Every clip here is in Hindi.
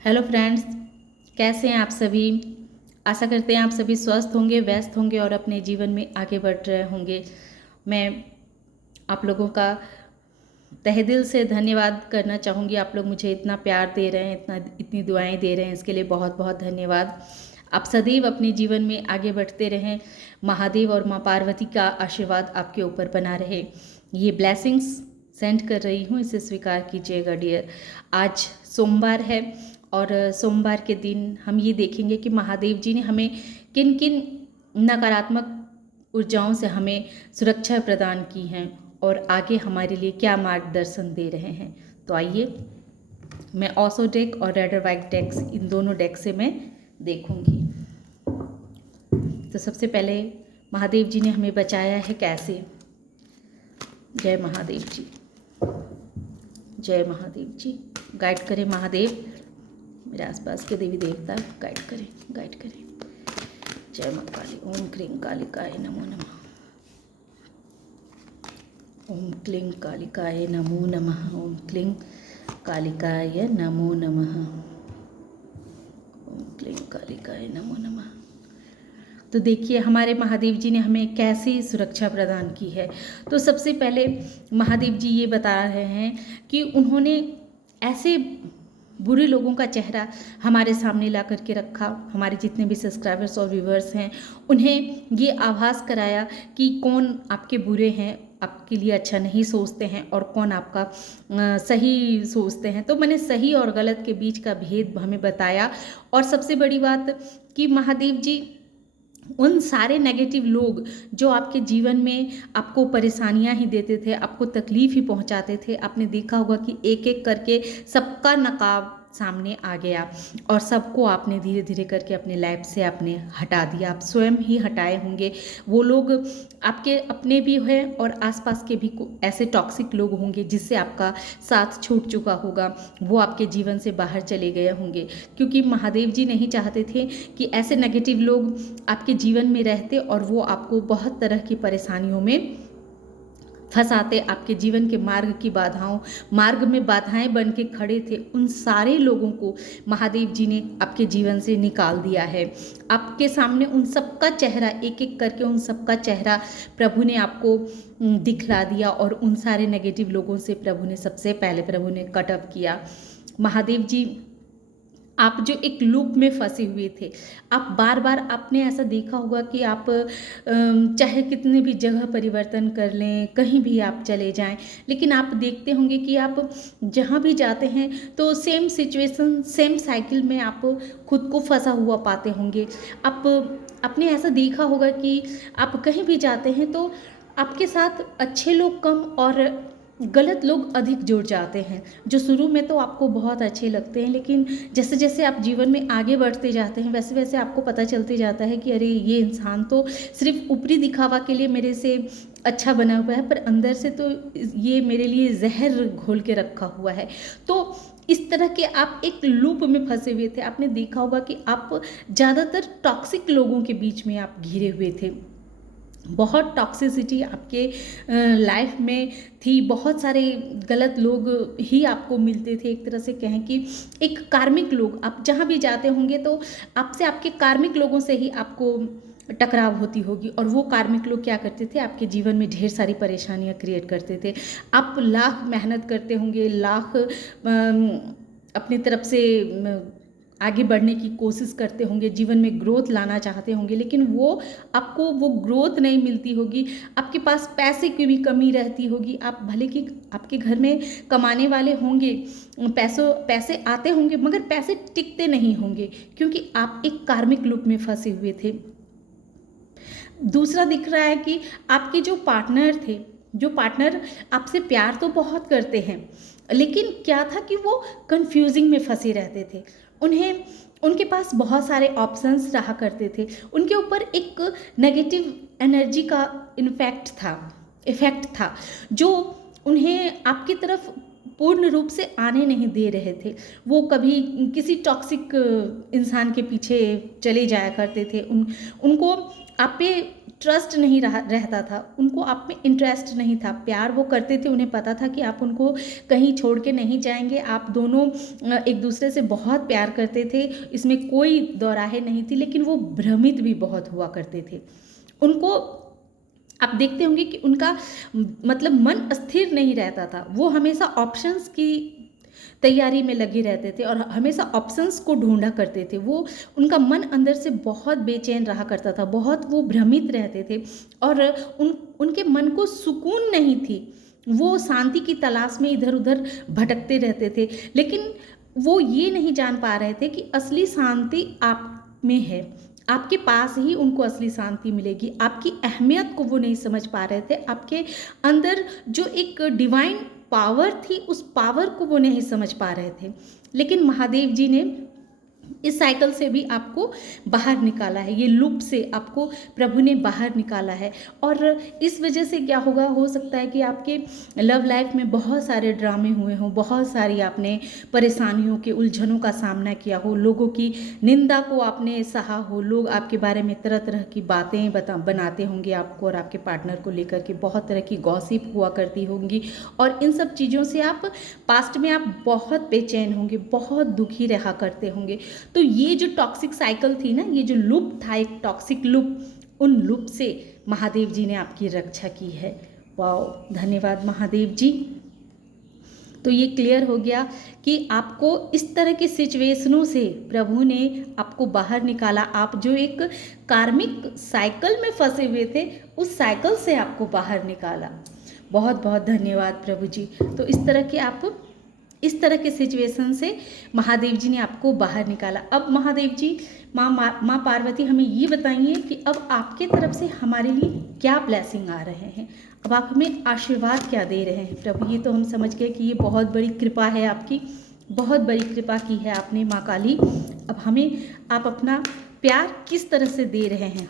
हेलो फ्रेंड्स, कैसे हैं आप सभी। आशा करते हैं आप सभी स्वस्थ होंगे, व्यस्त होंगे और अपने जीवन में आगे बढ़ रहे होंगे। मैं आप लोगों का तहे दिल से धन्यवाद करना चाहूँगी। आप लोग मुझे इतना प्यार दे रहे हैं, इतनी दुआएं दे रहे हैं, इसके लिए बहुत बहुत धन्यवाद। आप सदैव अपने जीवन में आगे बढ़ते रहें। महादेव और माँ पार्वती का आशीर्वाद आपके ऊपर बना रहे। ये ब्लेसिंग्स सेंड कर रही हूँ, इसे स्वीकार कीजिएगा डियर। आज सोमवार है और सोमवार के दिन हम ये देखेंगे कि महादेव जी ने हमें किन किन नकारात्मक ऊर्जाओं से हमें सुरक्षा प्रदान की हैं और आगे हमारे लिए क्या मार्गदर्शन दे रहे हैं। तो आइए, मैं ऑसो डेक और रेडर वाइट डेक्स, इन दोनों डेक से मैं देखूंगी। तो सबसे पहले महादेव जी ने हमें बचाया है कैसे। जय महादेव जी, जय महादेव जी। गाइड करें महादेव, मेरे आसपास के देवी देवता गाइड करें, गाइड करें। जय मां काली। ओम क्लीं कालिकाय नमो नमः। ओम क्लीं कालिकाय नमो नमः। ओम क्लीं कालिकाय नमो नमः। ओम क्लीं कालिकाय नमो नमः। तो देखिए हमारे महादेव जी ने हमें कैसी सुरक्षा प्रदान की है। तो सबसे पहले महादेव जी ये बता रहे हैं कि उन्होंने ऐसे बुरे लोगों का चेहरा हमारे सामने ला करके रखा। हमारे जितने भी सब्सक्राइबर्स और व्यूवर्स हैं, उन्हें ये आभास कराया कि कौन आपके बुरे हैं, आपके लिए अच्छा नहीं सोचते हैं, और कौन आपका सही सोचते हैं। तो मैंने सही और गलत के बीच का भेद हमें बताया। और सबसे बड़ी बात कि महादेव जी उन सारे नेगेटिव लोग जो आपके जीवन में आपको परेशानियां ही देते थे, आपको तकलीफ ही पहुंचाते थे, आपने देखा होगा कि एक एक करके सबका नकाब सामने आ गया और सबको आपने धीरे धीरे करके अपने लाइफ से आपने हटा दिया। आप स्वयं ही हटाए होंगे। वो लोग आपके अपने भी हैं और आसपास के भी ऐसे टॉक्सिक लोग होंगे जिससे आपका साथ छूट चुका होगा। वो आपके जीवन से बाहर चले गए होंगे, क्योंकि महादेव जी नहीं चाहते थे कि ऐसे नेगेटिव लोग आपके जीवन में रहते और वो आपको बहुत तरह की परेशानियों में फंसाते। आपके जीवन के मार्ग में बाधाएं बन के खड़े थे। उन सारे लोगों को महादेव जी ने आपके जीवन से निकाल दिया है। आपके सामने उन सबका चेहरा, एक एक करके उन सबका चेहरा प्रभु ने आपको दिखला दिया और उन सारे नेगेटिव लोगों से सबसे पहले प्रभु ने कट ऑफ किया। महादेव जी, आप जो एक लूप में फंसे हुए थे, आप बार बार, आपने ऐसा देखा होगा कि आप चाहे कितने भी जगह परिवर्तन कर लें, कहीं भी आप चले जाएं, लेकिन आप देखते होंगे कि आप जहां भी जाते हैं तो सेम सिचुएशन, सेम साइकिल में आप खुद को फंसा हुआ पाते होंगे। आपने ऐसा देखा होगा कि आप कहीं भी जाते हैं तो आपके साथ अच्छे लोग कम और गलत लोग अधिक जुड़ जाते हैं। जो शुरू में तो आपको बहुत अच्छे लगते हैं, लेकिन जैसे जैसे आप जीवन में आगे बढ़ते जाते हैं वैसे वैसे आपको पता चलते जाता है कि अरे ये इंसान तो सिर्फ ऊपरी दिखावा के लिए मेरे से अच्छा बना हुआ है, पर अंदर से तो ये मेरे लिए जहर घोल के रखा हुआ है। तो इस तरह के आप एक लूप में फंसे हुए थे। आपने देखा होगा कि आप ज़्यादातर टॉक्सिक लोगों के बीच में आप घिरे हुए थे। बहुत टॉक्सिसिटी आपके लाइफ में थी। बहुत सारे गलत लोग ही आपको मिलते थे। एक तरह से कहें कि एक कार्मिक लोग, आप जहाँ भी जाते होंगे तो आपसे, आपके कार्मिक लोगों से ही आपको टकराव होती होगी। और वो कार्मिक लोग क्या करते थे, आपके जीवन में ढेर सारी परेशानियां क्रिएट करते थे। आप लाख मेहनत करते होंगे, लाख अपनी तरफ से आगे बढ़ने की कोशिश करते होंगे, जीवन में ग्रोथ लाना चाहते होंगे, लेकिन आपको वो ग्रोथ नहीं मिलती होगी। आपके पास पैसे की भी कमी रहती होगी। आप भले कि आपके घर में कमाने वाले होंगे, पैसे आते होंगे, मगर पैसे टिकते नहीं होंगे, क्योंकि आप एक कार्मिक लूप में फंसे हुए थे। दूसरा दिख रहा है कि आपके जो पार्टनर आपसे प्यार तो बहुत करते हैं, लेकिन क्या था कि वो कंफ्यूजिंग में फंसे रहते थे। उनके पास बहुत सारे ऑप्शंस रहा करते थे। उनके ऊपर एक नेगेटिव एनर्जी का इफेक्ट था जो उन्हें आपकी तरफ पूर्ण रूप से आने नहीं दे रहे थे। वो कभी किसी टॉक्सिक इंसान के पीछे चले जाया करते थे। उनको आप पे ट्रस्ट नहीं रहता था, उनको आप में इंटरेस्ट नहीं था। प्यार वो करते थे, उन्हें पता था कि आप उनको कहीं छोड़ के नहीं जाएंगे, आप दोनों एक दूसरे से बहुत प्यार करते थे, इसमें कोई दोराहे नहीं थी, लेकिन वो भ्रमित भी बहुत हुआ करते थे। उनको आप देखते होंगे कि उनका मतलब मन स्थिर नहीं रहता था, वो हमेशा ऑप्शंस की तैयारी में लगे रहते थे और हमेशा ऑप्शंस को ढूंढा करते थे। वो उनका मन अंदर से बहुत बेचैन रहा करता था, बहुत वो भ्रमित रहते थे और उनके मन को सुकून नहीं थी, वो शांति की तलाश में इधर उधर भटकते रहते थे। लेकिन वो ये नहीं जान पा रहे थे कि असली शांति आप में है, आपके पास ही उनको असली शांति मिलेगी। आपकी अहमियत को वो नहीं समझ पा रहे थे, आपके अंदर जो एक डिवाइन पावर थी उस पावर को वो नहीं समझ पा रहे थे। लेकिन महादेव जी ने इस साइकिल से भी आपको बाहर निकाला है, ये लूप से आपको प्रभु ने बाहर निकाला है। और इस वजह से क्या होगा, हो सकता है कि आपके लव लाइफ में बहुत सारे ड्रामे हुए हों, बहुत सारी आपने परेशानियों के उलझनों का सामना किया हो, लोगों की निंदा को आपने सहा हो, लोग आपके बारे में तरह तरह की बातें बनाते होंगे आपको और आपके पार्टनर को लेकर के, बहुत तरह की गॉसिप हुआ करती होंगी और इन सब चीज़ों से आप पास्ट में आप बहुत बेचैन होंगे, बहुत दुखी रहा करते होंगे। तो ये जो टॉक्सिक साइकिल थी ना, ये जो लूप था, एक टॉक्सिक लूप, उन लूप से महादेव जी ने आपकी रक्षा की है। वाओ, धन्यवाद महादेव जी। तो ये क्लियर हो गया कि आपको इस तरह के सिचुएशनों से प्रभु ने आपको बाहर निकाला। आप जो एक कार्मिक साइकिल में फंसे हुए थे, उस साइकिल से आपको बाहर निकाला। बहुत बहुत धन्यवाद प्रभु जी। तो इस तरह के सिचुएशन से महादेव जी ने आपको बाहर निकाला। अब महादेव जी, माँ पार्वती हमें ये बताइए कि अब आपके तरफ से हमारे लिए क्या ब्लेसिंग आ रहे हैं, अब आप हमें आशीर्वाद क्या दे रहे हैं प्रभु। ये तो हम समझ गए कि ये बहुत बड़ी कृपा है आपकी, बहुत बड़ी कृपा की है आपने माँ काली। अब हमें आप अपना प्यार किस तरह से दे रहे हैं,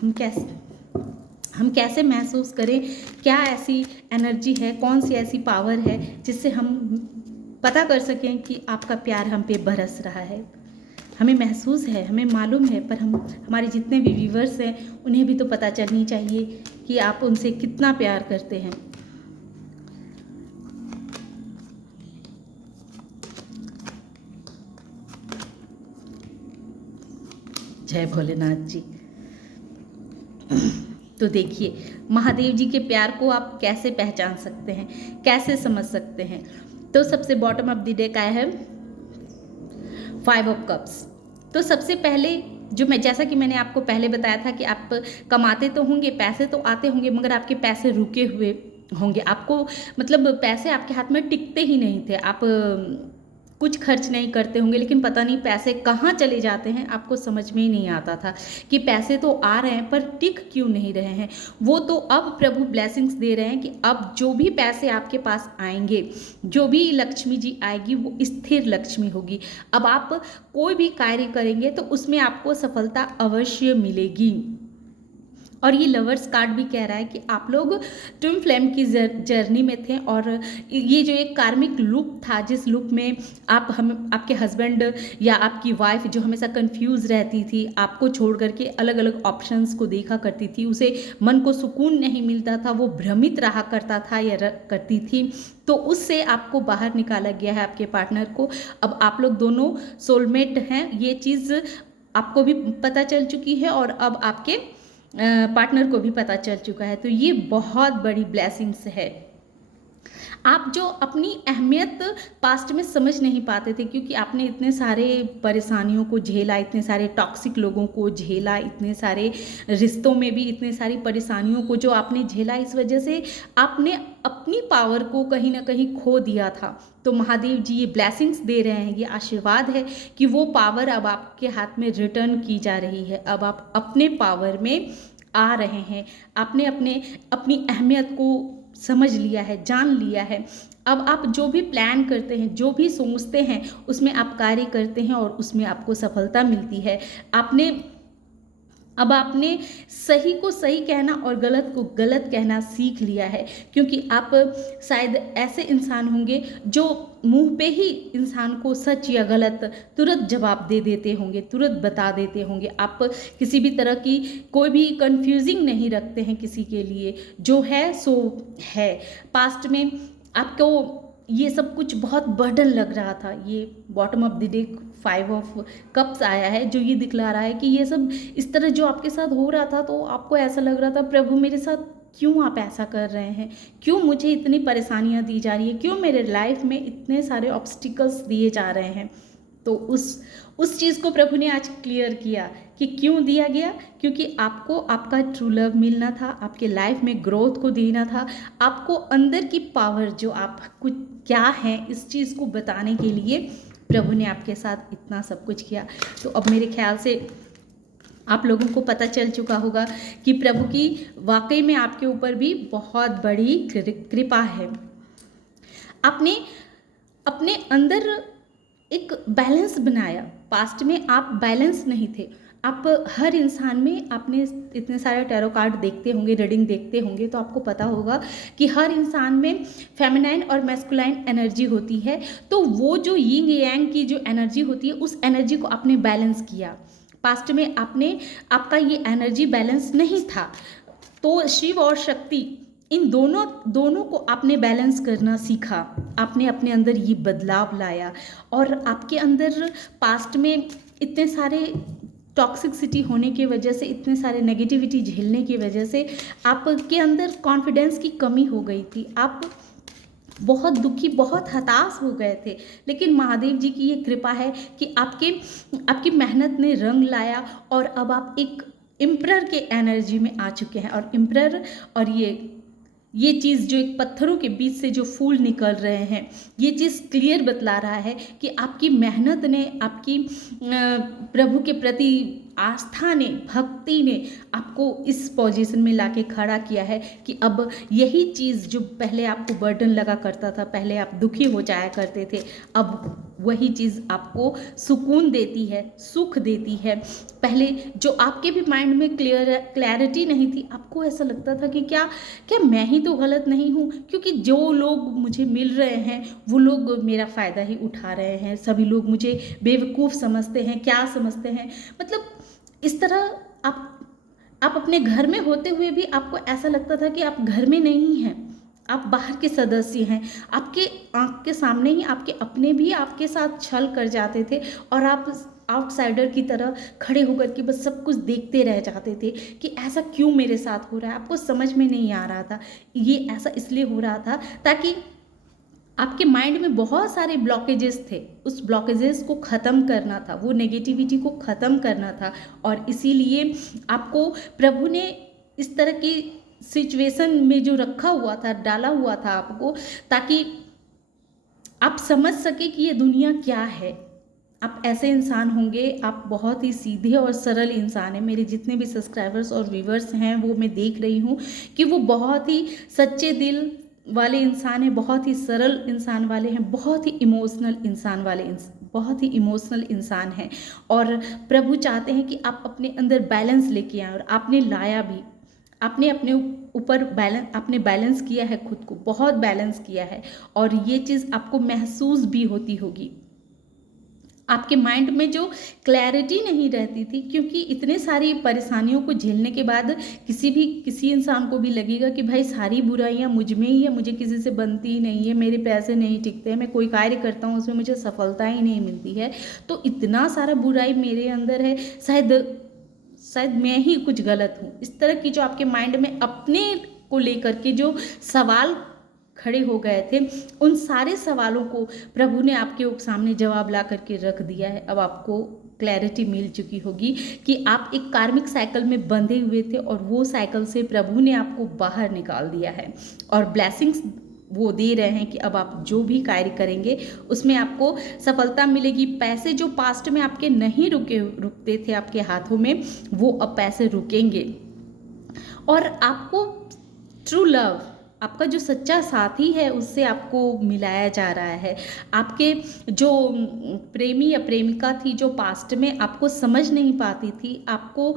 हम कैसे महसूस करें, क्या ऐसी एनर्जी है, कौन सी ऐसी पावर है जिससे हम पता कर सकें कि आपका प्यार हम पे बरस रहा है। हमें महसूस है, हमें मालूम है, पर हमारे जितने भी व्यूवर्स हैं उन्हें भी तो पता चलनी चाहिए कि आप उनसे कितना प्यार करते हैं। जय भोलेनाथ जी। तो देखिए महादेव जी के प्यार को आप कैसे पहचान सकते हैं, कैसे समझ सकते हैं। तो सबसे बॉटम ऑफ द डेक आया है 5 ऑफ कप्स। तो सबसे पहले जैसा कि मैंने आपको पहले बताया था कि आप कमाते तो होंगे, पैसे तो आते होंगे, मगर आपके पैसे रुके हुए होंगे। आपको मतलब पैसे आपके हाथ में टिकते ही नहीं थे, आप कुछ खर्च नहीं करते होंगे, लेकिन पता नहीं पैसे कहाँ चले जाते हैं, आपको समझ में ही नहीं आता था कि पैसे तो आ रहे हैं पर टिक क्यों नहीं रहे हैं। वो तो अब प्रभु ब्लेसिंग्स दे रहे हैं कि अब जो भी पैसे आपके पास आएंगे, जो भी लक्ष्मी जी आएगी, वो स्थिर लक्ष्मी होगी। अब आप कोई भी कार्य करेंगे तो उसमें आपको सफलता अवश्य मिलेगी। और ये लवर्स कार्ड भी कह रहा है कि आप लोग ट्विन फ्लेम की जर्नी में थे और ये जो एक कार्मिक लूप था, जिस लूप में आपके हस्बैंड या आपकी वाइफ जो हमेशा कंफ्यूज रहती थी, आपको छोड़ करके अलग अलग ऑप्शंस को देखा करती थी, उसे मन को सुकून नहीं मिलता था, वो भ्रमित रहा करता था या करती थी, तो उससे आपको बाहर निकाला गया है आपके पार्टनर को। अब आप लोग दोनों सोलमेट हैं, ये चीज़ आपको भी पता चल चुकी है और अब आपके पार्टनर को भी पता चल चुका है। तो ये बहुत बड़ी ब्लेसिंग्स है। आप जो अपनी अहमियत पास्ट में समझ नहीं पाते थे, क्योंकि आपने इतने सारे परेशानियों को झेला, इतने सारे टॉक्सिक लोगों को झेला, इतने सारे रिश्तों में भी इतने सारी परेशानियों को जो आपने झेला, इस वजह से आपने अपनी पावर को कहीं ना कहीं खो दिया था। तो महादेव जी ये ब्लेसिंग्स दे रहे हैं, ये आशीर्वाद है कि वो पावर अब आपके हाथ में रिटर्न की जा रही है। अब आप अपने पावर में आ रहे हैं, आपने अपनी अहमियत को समझ लिया है, जान लिया है। अब आप जो भी प्लान करते हैं, जो भी सोचते हैं, उसमें आप कार्य करते हैं और उसमें आपको सफलता मिलती है। आपने अब आपने सही को सही कहना और गलत को गलत कहना सीख लिया है, क्योंकि आप शायद ऐसे इंसान होंगे जो मुंह पे ही इंसान को सच या गलत तुरंत जवाब दे देते होंगे, तुरंत बता देते होंगे। आप किसी भी तरह की कोई भी कंफ्यूजिंग नहीं रखते हैं किसी के लिए, जो है सो है। पास्ट में आपको ये सब कुछ बहुत बर्डन लग रहा था। ये bottom of the deck 5 of cups आया है, जो ये दिखला रहा है कि ये सब इस तरह जो आपके साथ हो रहा था, तो आपको ऐसा लग रहा था प्रभु मेरे साथ क्यों आप ऐसा कर रहे हैं, क्यों मुझे इतनी परेशानियां दी जा रही है, क्यों मेरे लाइफ में इतने सारे ऑब्स्टिकल्स दिए जा रहे हैं। तो उस चीज़ को प्रभु ने आज क्लियर किया कि क्यों दिया गया, क्योंकि आपको आपका ट्रू लव मिलना था, आपके लाइफ में ग्रोथ को देना था, आपको अंदर की पावर जो आप कुछ क्या है इस चीज़ को बताने के लिए प्रभु ने आपके साथ इतना सब कुछ किया। तो अब मेरे ख्याल से आप लोगों को पता चल चुका होगा कि प्रभु की वाकई में आपके ऊपर भी बहुत बड़ी कृपा है। आपने अपने अंदर एक बैलेंस बनाया। पास्ट में आप बैलेंस नहीं थे। आप हर इंसान में आपने इतने सारे टैरो कार्ड देखते होंगे, रीडिंग देखते होंगे, तो आपको पता होगा कि हर इंसान में फेमिनाइन और मैस्कुलाइन एनर्जी होती है। तो वो जो यिंग यांग की जो एनर्जी होती है, उस एनर्जी को आपने बैलेंस किया। पास्ट में आपका ये एनर्जी बैलेंस नहीं था, तो शिव और शक्ति इन दोनों को आपने बैलेंस करना सीखा। आपने अपने अंदर ये बदलाव लाया, और आपके अंदर पास्ट में इतने सारे टॉक्सिसिटी होने की वजह से, इतने सारे नेगेटिविटी झेलने की वजह से आपके अंदर कॉन्फिडेंस की कमी हो गई थी। आप बहुत दुखी, बहुत हताश हो गए थे। लेकिन महादेव जी की ये कृपा है कि आपकी मेहनत ने रंग लाया, और अब आप एक एम्परर के एनर्जी में आ चुके हैं। और एम्परर और ये चीज़ जो एक पत्थरों के बीच से जो फूल निकल रहे हैं, ये चीज़ क्लियर बतला रहा है कि आपकी मेहनत ने, आपकी प्रभु के प्रति आस्था ने, भक्ति ने आपको इस पोजीशन में लाके खड़ा किया है कि अब यही चीज़ जो पहले आपको बर्डन लगा करता था, पहले आप दुखी हो जाया करते थे, अब वही चीज़ आपको सुकून देती है, सुख देती है। पहले जो आपके भी माइंड में क्लैरिटी नहीं थी, आपको ऐसा लगता था कि क्या मैं ही तो गलत नहीं हूँ, क्योंकि जो लोग मुझे मिल रहे हैं वो लोग मेरा फ़ायदा ही उठा रहे हैं, सभी लोग मुझे बेवकूफ़ समझते हैं, क्या समझते हैं। मतलब इस तरह आप अपने घर में होते हुए भी आपको ऐसा लगता था कि आप घर में नहीं हैं, आप बाहर के सदस्य हैं। आपके आँख के सामने ही आपके अपने भी आपके साथ छल कर जाते थे, और आप आउटसाइडर की तरह खड़े होकर के बस सब कुछ देखते रह जाते थे कि ऐसा क्यों मेरे साथ हो रहा है। आपको समझ में नहीं आ रहा था। ये ऐसा इसलिए हो रहा था ताकि आपके माइंड में बहुत सारे ब्लॉकेजेस थे, उस ब्लॉकेजेस को ख़त्म करना था, वो नेगेटिविटी को ख़त्म करना था। और इसीलिए आपको प्रभु ने इस तरह की सिचुएशन में जो रखा हुआ था, डाला हुआ था आपको, ताकि आप समझ सके कि ये दुनिया क्या है। आप ऐसे इंसान होंगे, आप बहुत ही सीधे और सरल इंसान हैं। मेरे जितने भी सब्सक्राइबर्स और व्यूवर्स हैं, वो मैं देख रही हूँ कि वो बहुत ही सच्चे दिल वाले इंसान हैं, बहुत ही सरल इंसान वाले हैं, बहुत ही इमोशनल इंसान वाले बहुत ही इमोशनल इंसान हैं। और प्रभु चाहते हैं कि आप अपने अंदर बैलेंस लेके आएँ, और आपने लाया भी। आपने अपने ऊपर आपने बैलेंस किया है, खुद को बहुत बैलेंस किया है, और ये चीज़ आपको महसूस भी होती होगी। आपके माइंड में जो क्लैरिटी नहीं रहती थी, क्योंकि इतने सारी परेशानियों को झेलने के बाद किसी इंसान को भी लगेगा कि भाई सारी बुराइयां मुझ में ही है, मुझे किसी से बनती ही नहीं है, मेरे पैसे नहीं टिकते हैं, मैं कोई कार्य करता हूँ उसमें मुझे सफलता ही नहीं मिलती है, तो इतना सारा बुराई मेरे अंदर है, शायद मैं ही कुछ गलत हूँ। इस तरह की जो आपके माइंड में अपने को लेकर के जो सवाल खड़े हो गए थे, उन सारे सवालों को प्रभु ने आपके सामने जवाब ला करके रख दिया है। अब आपको क्लैरिटी मिल चुकी होगी कि आप एक कार्मिक साइकिल में बंधे हुए थे, और वो साइकिल से प्रभु ने आपको बाहर निकाल दिया है, और ब्लेसिंग्स वो दे रहे हैं कि अब आप जो भी कार्य करेंगे उसमें आपको सफलता मिलेगी। पैसे जो पास्ट में आपके नहीं रुकते थे आपके हाथों में, वो अब पैसे रुकेंगे, और आपको ट्रू लव, आपका जो सच्चा साथी है, उससे आपको मिलाया जा रहा है। आपके जो प्रेमी या प्रेमिका थी, जो पास्ट में आपको समझ नहीं पाती थी, आपको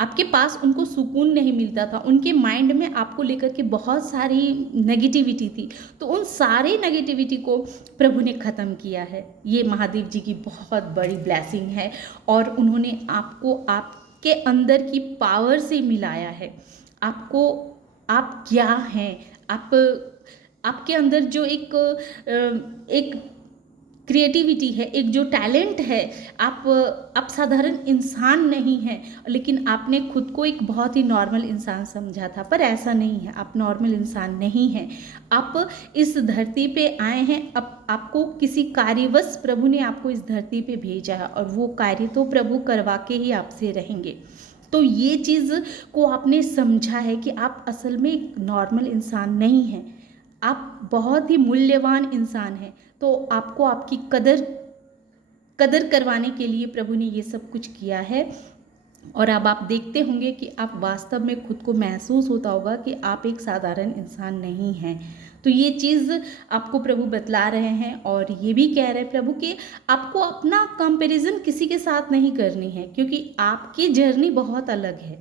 आपके पास उनको सुकून नहीं मिलता था, उनके माइंड में आपको लेकर के बहुत सारी नेगेटिविटी थी। तो उन सारे नेगेटिविटी को प्रभु ने ख़त्म किया है। ये महादेव जी की बहुत बड़ी ब्लेसिंग है और उन्होंने आपको आपके अंदर की पावर से मिलाया है। आपको आप क्या हैं, आप आपके अंदर जो एक क्रिएटिविटी है, एक जो टैलेंट है, आप साधारण इंसान नहीं हैं, लेकिन आपने खुद को एक बहुत ही नॉर्मल इंसान समझा था, पर ऐसा नहीं है। आप नॉर्मल इंसान नहीं हैं। आप इस धरती पे आए हैं, अब आपको किसी कार्यवश प्रभु ने आपको इस धरती पे भेजा है और वो कार्य तो प्रभु करवा के ही आपसे रहेंगे। तो ये चीज़ को आपने समझा है कि आप असल में एक नॉर्मल इंसान नहीं हैं, आप बहुत ही मूल्यवान इंसान हैं। तो आपको आपकी कदर करवाने के लिए प्रभु ने ये सब कुछ किया है। और अब आप देखते होंगे कि आप वास्तव में खुद को महसूस होता होगा कि आप एक साधारण इंसान नहीं हैं। तो ये चीज़ आपको प्रभु बतला रहे हैं और ये भी कह रहे हैं प्रभु कि आपको अपना कंपैरिजन किसी के साथ नहीं करनी है, क्योंकि आपकी जर्नी बहुत अलग है।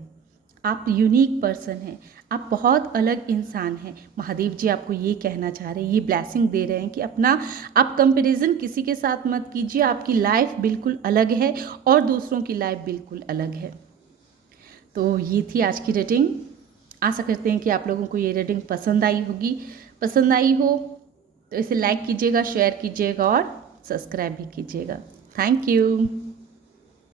आप यूनिक पर्सन हैं, आप बहुत अलग इंसान हैं। महादेव जी आपको ये कहना चाह रहे हैं, ये ब्लेसिंग दे रहे हैं कि अपना आप कंपैरिजन किसी के साथ मत कीजिए। आपकी लाइफ बिल्कुल अलग है और दूसरों की लाइफ बिल्कुल अलग है। तो ये थी आज की रीडिंग। आशा करते हैं कि आप लोगों को ये रीडिंग पसंद आई होगी। पसंद आई हो तो इसे लाइक कीजिएगा, शेयर कीजिएगा और सब्सक्राइब भी कीजिएगा। Thank you.